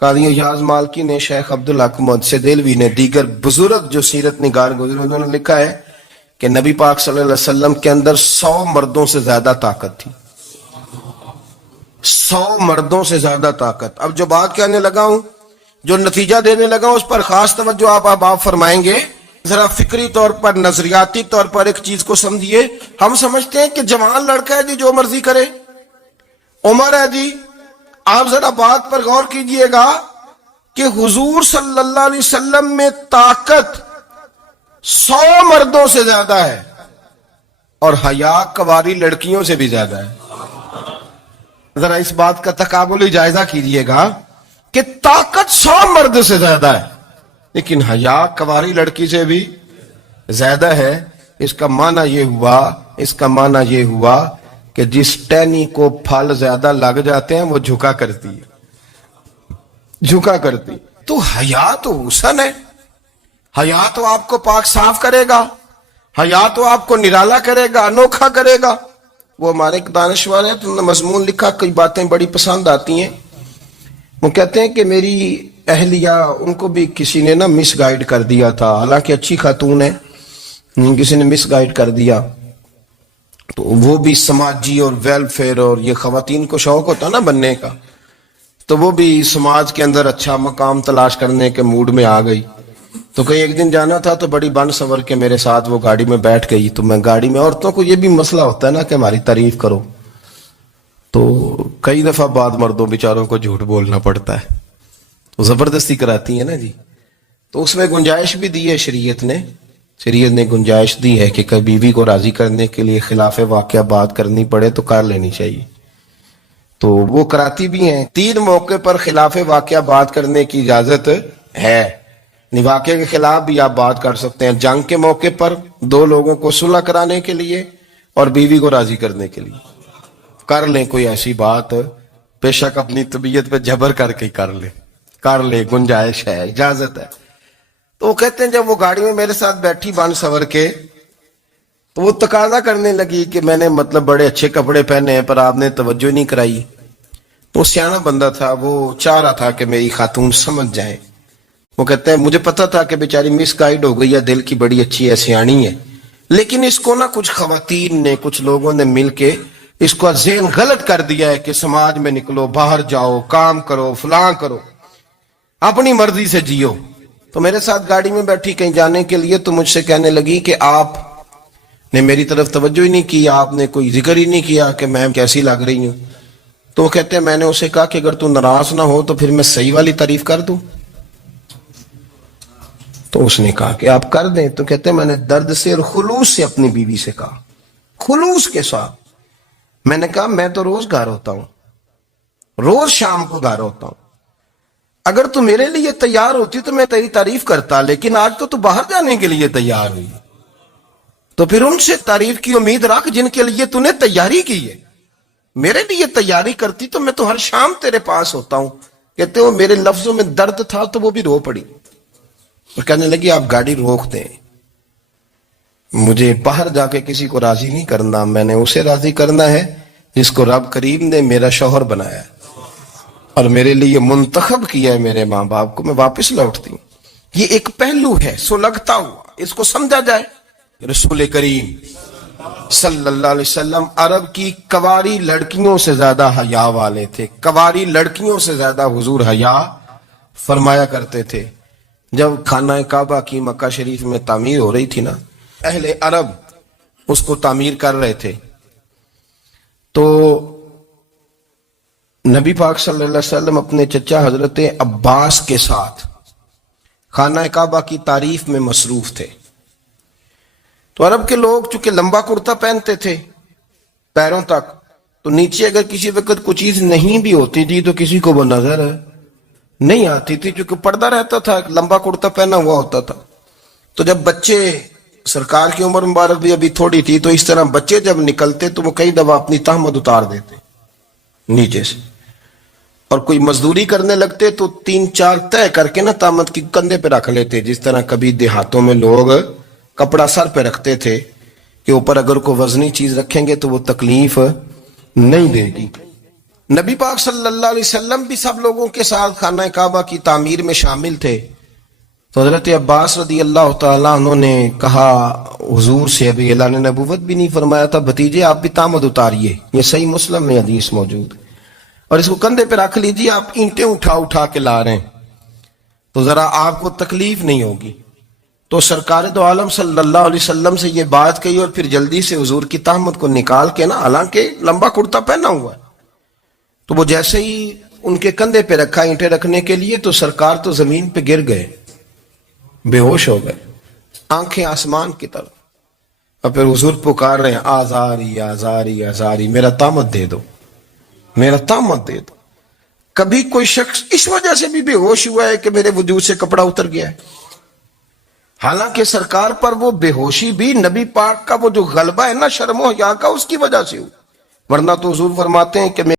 قاضی اعجاز مالکی نے، شیخ عبدالحق محدث دہلوی نے، دیگر بزرگ جو سیرت نگار گزرے انہوں نے لکھا ہے کہ نبی پاک صلی اللہ علیہ وسلم کے اندر 100 مردوں سے زیادہ طاقت تھی. 100 مردوں سے زیادہ طاقت. اب جو بات کہنے لگا ہوں، جو نتیجہ دینے لگا ہوں، اس پر خاص توجہ آپ فرمائیں گے. ذرا فکری طور پر، نظریاتی طور پر ایک چیز کو سمجھیے. ہم سمجھتے ہیں کہ جوان لڑکا ہے جی جو مرضی کرے، عمر ہے جی. آپ ذرا بات پر غور کیجئے گا کہ حضور صلی اللہ علیہ وسلم میں طاقت 100 مردوں سے زیادہ ہے اور حیا کواری لڑکیوں سے بھی زیادہ ہے. ذرا اس بات کا تقابلی جائزہ کیجئے گا کہ طاقت 100 مرد سے زیادہ ہے لیکن حیا کواری لڑکی سے بھی زیادہ ہے. اس کا معنی یہ ہوا کہ جس ٹہنی کو پھل زیادہ لگ جاتے ہیں وہ جھکا کرتی ہے. تو حیا تو حسن ہے، حیا تو آپ کو پاک صاف کرے گا، حیا تو آپ کو نرالا کرے گا، انوکھا کرے گا. وہ ہمارے ایک دانشور ہیں، تو انہوں نے مضمون لکھا، کئی باتیں بڑی پسند آتی ہیں. وہ کہتے ہیں کہ میری اہلیہ، ان کو بھی کسی نے مس گائیڈ کر دیا تھا، حالانکہ اچھی خاتون ہے، کسی نے مس گائیڈ کر دیا. تو وہ بھی سماجی اور ویلفیئر، اور یہ خواتین کو شوق ہوتا نا بننے کا، تو وہ بھی سماج کے اندر اچھا مقام تلاش کرنے کے موڈ میں آ گئی. تو کہیں ایک دن جانا تھا تو بڑی بن سور کے میرے ساتھ وہ گاڑی میں بیٹھ گئی. تو میں گاڑی میں، عورتوں کو یہ بھی مسئلہ ہوتا ہے نا کہ ہماری تعریف کرو، تو کئی دفعہ بعد مردوں بیچاروں کو جھوٹ بولنا پڑتا ہے، تو زبردستی کراتی ہیں نا جی. تو اس میں گنجائش بھی دی ہے شریعت نے گنجائش دی ہے کہ کبھی بیوی کو راضی کرنے کے لیے خلاف واقعہ بات کرنی پڑے تو کر لینی چاہیے. تو وہ کراتی بھی ہیں. 3 موقع پر خلاف واقعہ بات کرنے کی اجازت ہے. واقعے کے خلاف بھی آپ بات کر سکتے ہیں، جنگ کے موقع پر 2 لوگوں کو صلح کرانے کے لیے اور بیوی کو راضی کرنے کے لیے کر لیں کوئی ایسی بات، بے شک اپنی طبیعت پہ جبر کر کے کر لے، گنجائش ہے، اجازت ہے. تو وہ کہتے ہیں جب وہ گاڑی میں میرے ساتھ بیٹھی بن سور کے، تو وہ تقاضا کرنے لگی کہ میں نے بڑے اچھے کپڑے پہنے ہیں پر آپ نے توجہ نہیں کرائی. وہ سیانا بندہ تھا، وہ چاہ رہا تھا کہ میری خاتون سمجھ جائے. وہ کہتے ہیں مجھے پتا تھا کہ بیچاری مس گائیڈ ہو گئی ہے، دل کی بڑی اچھی ہے، سیانی ہے، لیکن اس کو کچھ خواتین نے، کچھ لوگوں نے مل کے اس کو ذہن غلط کر دیا ہے کہ سماج میں نکلو، باہر جاؤ، کام کرو، فلاں کرو، اپنی مرضی سے جیو. تو میرے ساتھ گاڑی میں بیٹھی کہیں جانے کے لیے، تو مجھ سے کہنے لگی کہ آپ نے میری طرف توجہ ہی نہیں کی، آپ نے کوئی ذکر ہی نہیں کیا کہ میں کیسی لگ رہی ہوں. تو وہ کہتے ہیں میں نے اسے کہا کہ اگر تو ناراض نہ ہو تو پھر میں صحیح والی تعریف کر دوں. تو اس نے کہا کہ آپ کر دیں. تو کہتے ہیں میں نے درد سے اور خلوص سے اپنی بیوی سے کہا، خلوص کے ساتھ میں نے کہا میں تو روز گھر ہوتا ہوں، روز شام کو گھر ہوتا ہوں، اگر تو میرے لیے تیار ہوتی تو میں تیری تعریف کرتا، لیکن آج تو باہر جانے کے لیے تیار ہوئی، تو پھر ان سے تعریف کی امید رکھ جن کے لیے تو نے تیاری کی ہے. میرے لیے تیاری کرتی تو میں تو ہر شام تیرے پاس ہوتا ہوں. کہتے ہو میرے لفظوں میں درد تھا تو وہ بھی رو پڑی اور کہنے لگی آپ گاڑی روک دیں، مجھے باہر جا کے کسی کو راضی نہیں کرنا، میں نے اسے راضی کرنا ہے جس کو رب کریم نے میرا شوہر بنایا ہے اور میرے لیے منتخب کیا ہے میرے ماں باپ کو. میں واپس لوٹتی ہوں. یہ ایک پہلو ہے سو لگتا ہوا، اس کو سمجھا جائے. رسول کریم صلی اللہ علیہ وسلم عرب کی کواری لڑکیوں سے زیادہ حیا والے تھے. کواری لڑکیوں سے زیادہ حضور حیا فرمایا کرتے تھے. جب خانہ کعبہ کی مکہ شریف میں تعمیر ہو رہی تھی نا، اہل عرب اس کو تعمیر کر رہے تھے، تو نبی پاک صلی اللہ علیہ وسلم اپنے چچا حضرت عباس کے ساتھ خانہ کعبہ کی تعریف میں مصروف تھے. تو عرب کے لوگ چونکہ لمبا کرتا پہنتے تھے پیروں تک، تو نیچے اگر کسی وقت کوئی چیز نہیں بھی ہوتی تھی تو کسی کو وہ نظر نہیں آتی تھی، چونکہ پردہ رہتا تھا، لمبا کرتا پہنا ہوا ہوتا تھا. تو جب بچے، سرکار کی عمر مبارک بھی ابھی تھوڑی تھی، تو اس طرح بچے جب نکلتے تو وہ کئی دفعہ اپنی تہمت اتار دیتے نیچے سے، اور کوئی مزدوری کرنے لگتے تو 3-4 طے کر کے تہمت کی کندھے پہ رکھ لیتے. جس طرح کبھی دیہاتوں میں لوگ کپڑا سر پہ رکھتے تھے کہ اوپر اگر کوئی وزنی چیز رکھیں گے تو وہ تکلیف نہیں دے گی. نبی پاک صلی اللہ علیہ وسلم بھی سب لوگوں کے ساتھ خانہ کعبہ کی تعمیر میں شامل تھے. تو حضرت عباس رضی اللہ تعالیٰ عنہ نے کہا حضور سے، ابھی اعلان نبوت بھی نہیں فرمایا تھا، بھتیجے آپ بھی تامد اتاریے. یہ صحیح مسلم میں حدیث موجود ہے. اور اس کو کندھے پہ رکھ لیجیے، آپ اینٹیں اٹھا اٹھا کے لا رہے ہیں تو ذرا آپ کو تکلیف نہیں ہوگی. تو سرکار دو عالم صلی اللہ علیہ وسلم سے یہ بات کہی اور پھر جلدی سے حضور کی تہمت کو نکال کے نا، حالانکہ لمبا کرتا پہنا ہوا ہے، تو وہ جیسے ہی ان کے کندھے پہ رکھا اینٹیں رکھنے کے لیے تو سرکار تو زمین پہ گر گئے، بے ہوش ہو گئے، آنکھیں آسمان کی طرف. اور پھر حضور پکار رہے ہیں آزاری آزاری آزاری، میرا تامت دے دو، میرا تامت دے دو. کبھی کوئی شخص اس وجہ سے بھی بے ہوش ہوا ہے کہ میرے وجود سے کپڑا اتر گیا ہے؟ حالانکہ سرکار پر وہ بے ہوشی بھی نبی پاک کا وہ جو غلبہ ہے نا شرم و حیا کا، اس کی وجہ سے ہو. ورنہ تو حضور فرماتے ہیں کہ